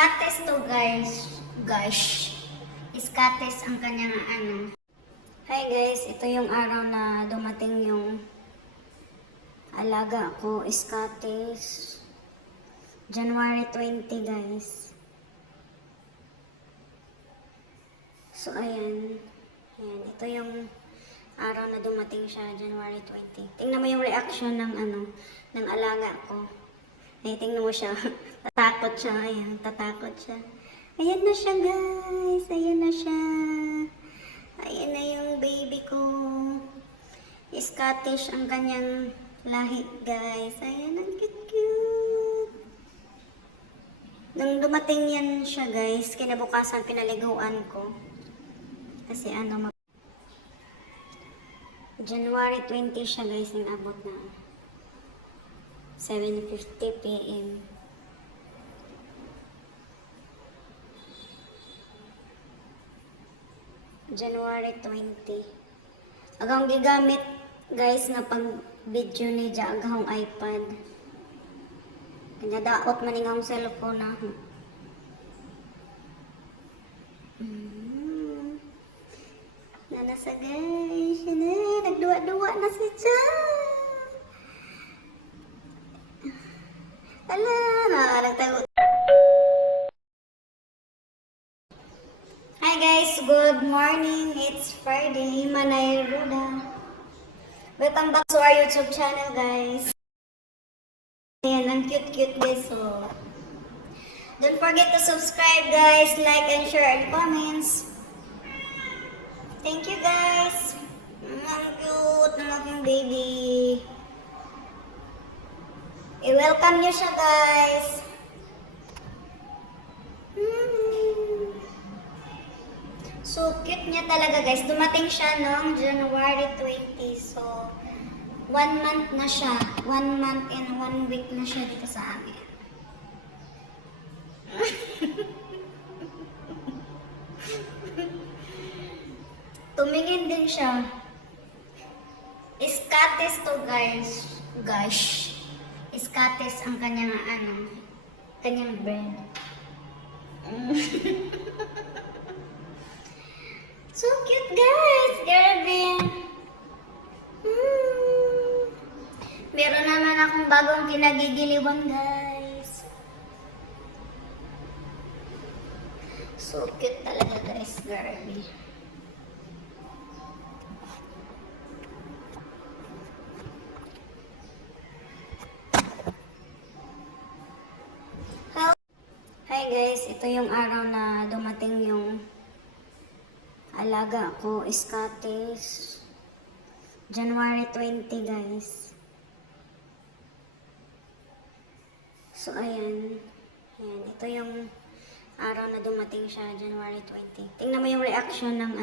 Iskates to guys. Guys. Iskates ang kanyang ano. Hi guys, ito yung araw na dumating yung alaga ko, Iskates. January 20 guys. So ayan. Ayan, ito yung araw na dumating siya, January 20. Tingnan mo yung reaction ng ng alaga ko. Ay, tingnan mo siya. Tatakot siya. Ayan, tatakot siya. Ayan na siya, guys. Ayan na siya. Ayan na yung baby ko. Scottish ang kanyang lahi, guys. Ayan, ang cute-cute. Nung dumating yan siya, guys, kinabukasan pinaliguan ko. Kasi January 20 siya, guys, yung abot na 7:50 p.m. January 20. Agang gigamit, guys, nga pag video ni agahong iPad. Kanya daot man ang cellphone na. Nanasa guys, nagduwa-duwa na si Cha. Ala, nagtago. Hi guys, good morning. It's Friday, Manay Ruda. Welcome back to our YouTube channel, guys. Ayan, ang cute-cute guys, so. Don't forget to subscribe, guys, like and share and comments. Thank you, guys. Ang cute ng aking baby. I-welcome niyo siya, guys. So, cute niya talaga, guys. Dumating siya noong January 20. So, 1 month na siya. 1 month and 1 week na siya dito sa amin. Tumingin din siya. Iskates to guys. Guys. Iskates ang kanyang kanyang brand. So cute guys. Grabe. Meron naman akong bagong kinagigiliwan guys. So cute talaga guys. Grabe. Hi guys, ito yung araw na dumating yung alaga ko, Scottish. January 20 guys. So ayan. Ayan, ito yung araw na dumating siya, January 20. Tingnan mo yung reaction ng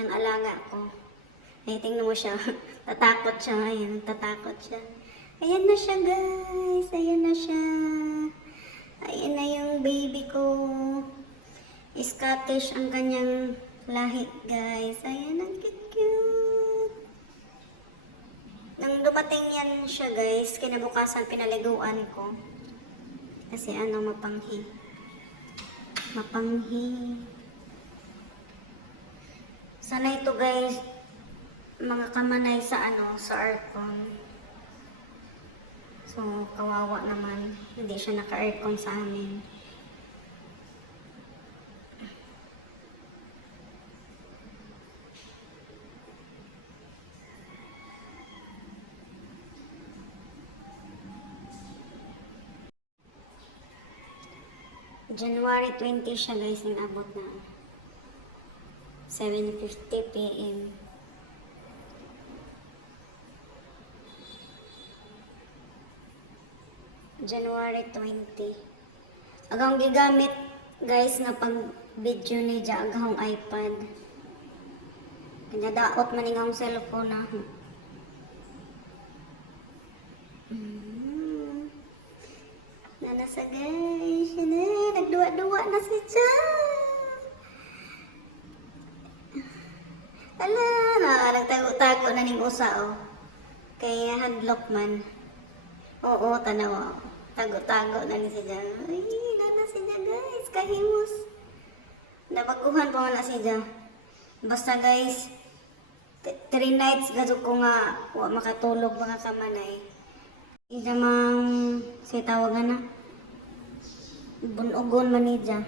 ng alaga ko. Ay, tingnan mo siya. Tatakot siya. Ayan, tatakot siya. Ayan na siya guys. Ayan na siya. Ayan na yung baby ko. Scottish ang kanyang lahi, guys. Ayan, ang cute-cute. Nang dumating yan siya, guys, kinabukasan pinaliguan ko. Kasi mapanghi. Mapanghi. Sana ito, guys, mga kamanay sa sa aircon. So, kawawa naman. Hindi siya naka-aircon sa amin. January 20 siya guys, yung abot na 7:50 p.m. January 20. Agang gigamit guys nga pag video ni agahong iPad. Kanya daot man ang cellphone na. Nanasa guys, nagduwa-duwa na si Cha. Ala, nagtago-tago na ning usa oh. Kaya hadlock man. Oo, tanaw. Tago-tago na ni siya. Ay, nanas siya guys, kahimos. Nabaguhan pa wala siya. Basta guys, 3 nights gadto ko nga wa makatulog mga kamanay. Ija mang si tawagan na. Bunugon man niya.